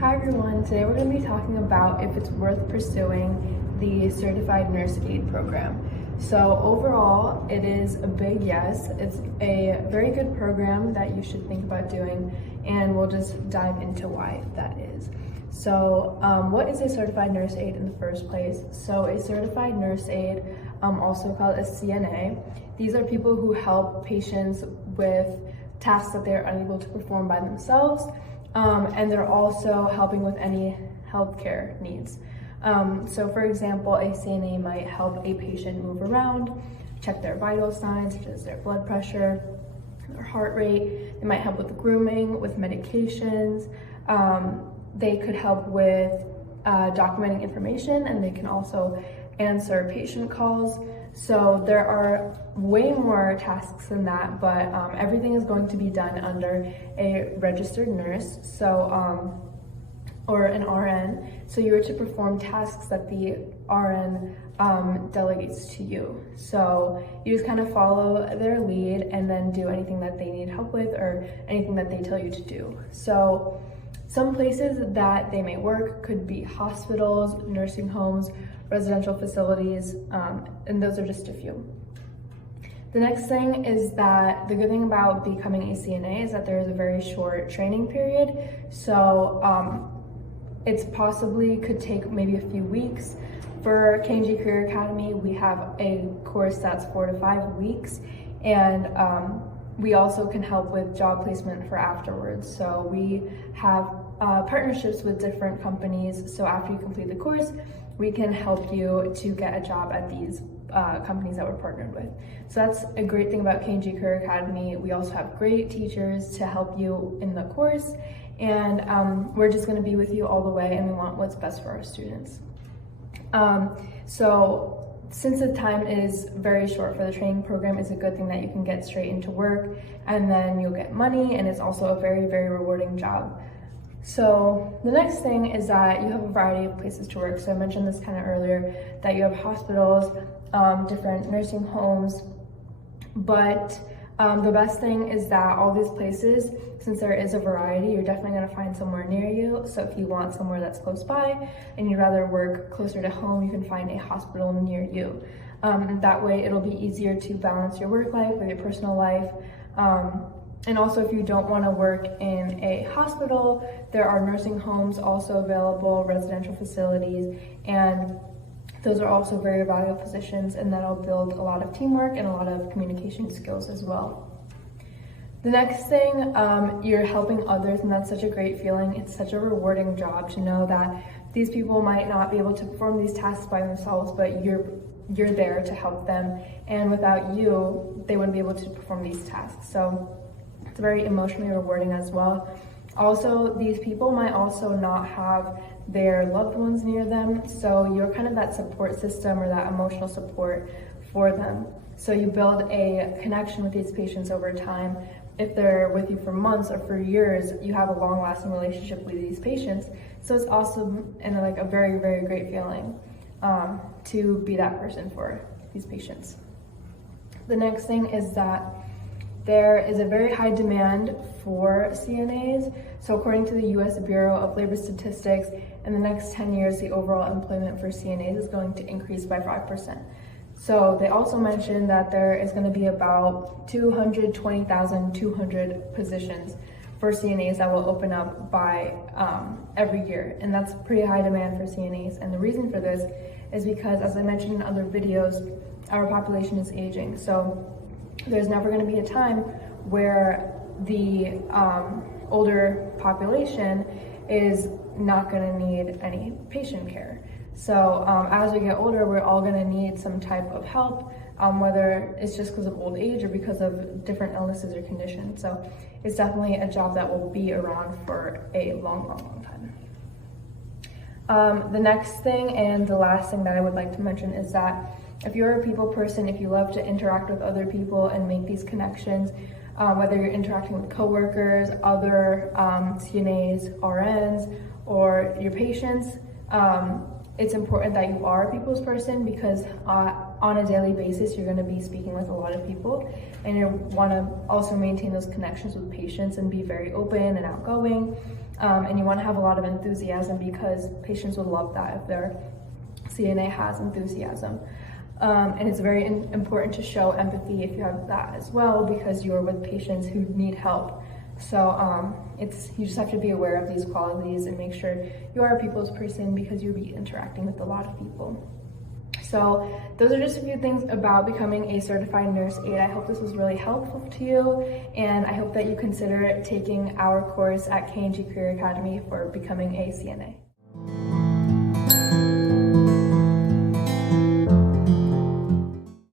Hi everyone, today we're going to be talking about if it's worth pursuing the Certified Nurse Aide program. So overall, it is a big yes. It's a very good program that you should think about doing, and we'll just dive into why that is. So what is a Certified Nurse Aide in the first place? So a Certified Nurse Aide, also called a CNA, these are people who help patients with tasks that they're unable to perform by themselves. And they're also helping with any healthcare needs. So for example, a CNA might help a patient move around, check their vital signs such as their blood pressure, their heart rate. They might help with grooming, with medications. They could help with documenting information, and they can also answer patient calls. So there are way more tasks than that, but everything is going to be done under a registered nurse, so or an RN. So you are to perform tasks that the RN delegates to you. So you just kind of follow their lead and then do anything that they need help with or anything that they tell you to do. So some places that they may work could be hospitals, nursing homes, residential facilities, and those are just a few. The next thing is that the good thing about becoming a CNA is that there is a very short training period. So it's possibly could take maybe a few weeks. For K&G Career Academy, we have a course that's 4 to 5 weeks, and we also can help with job placement for afterwards. So we have partnerships with different companies. So after you complete the course, we can help you to get a job at these companies that we're partnered with. So that's a great thing about K&G Career Academy. We also have great teachers to help you in the course, and we're just going to be with you all the way, and we want what's best for our students. So since the time is very short for the training program, it's a good thing that you can get straight into work, and then you'll get money, and it's also a very, very rewarding job. So the next thing is that you have a variety of places to work. So I mentioned this kind of earlier, that you have hospitals, different nursing homes, but the best thing is that all these places, since there is a variety, you're definitely going to find somewhere near you. So if you want somewhere that's close by and you'd rather work closer to home, you can find a hospital near you. That way it'll be easier to balance your work life with your personal life. And also, if you don't want to work in a hospital, there are nursing homes also available, residential facilities, and those are also very valuable positions, and that'll build a lot of teamwork and a lot of communication skills as well. The next thing, you're helping others, and that's such a great feeling. It's such a rewarding job to know that these people might not be able to perform these tasks by themselves, but you're there to help them, and without you, they wouldn't be able to perform these tasks. So it's very emotionally rewarding as well. Also, these people might also not have their loved ones near them, so you're kind of that support system or that emotional support for them. So you build a connection with these patients over time. If they're with you for months or for years, you have a long-lasting relationship with these patients. So it's awesome and like a very, very great feeling to be that person for these patients. The next thing is that there is a very high demand for CNAs. So according to the U.S. Bureau of Labor Statistics, in the next 10 years, the overall employment for CNAs is going to increase by 5%. So they also mentioned that there is going to be about 220,200 positions for CNAs that will open up by every year. And that's pretty high demand for CNAs. And the reason for this is because, as I mentioned in other videos, our population is aging. So there's never going to be a time where the older population is not going to need any patient care. So as we get older, we're all going to need some type of help, whether it's just because of old age or because of different illnesses or conditions. So it's definitely a job that will be around for a long, long, long time. The next thing and the last thing that I would like to mention is that if you're a people person, if you love to interact with other people and make these connections, whether you're interacting with coworkers, other CNAs, RNs, or your patients, it's important that you are a people's person, because on a daily basis, you're going to be speaking with a lot of people, and you want to also maintain those connections with patients and be very open and outgoing. And you want to have a lot of enthusiasm, because patients would love that if their CNA has enthusiasm. And it's very important to show empathy if you have that as well, because you're with patients who need help. So you just have to be aware of these qualities and make sure you are a people's person, because you'll be interacting with a lot of people. So those are just a few things about becoming a certified nurse aide. I hope this was really helpful to you, and I hope that you consider taking our course at K&G Career Academy for becoming a CNA.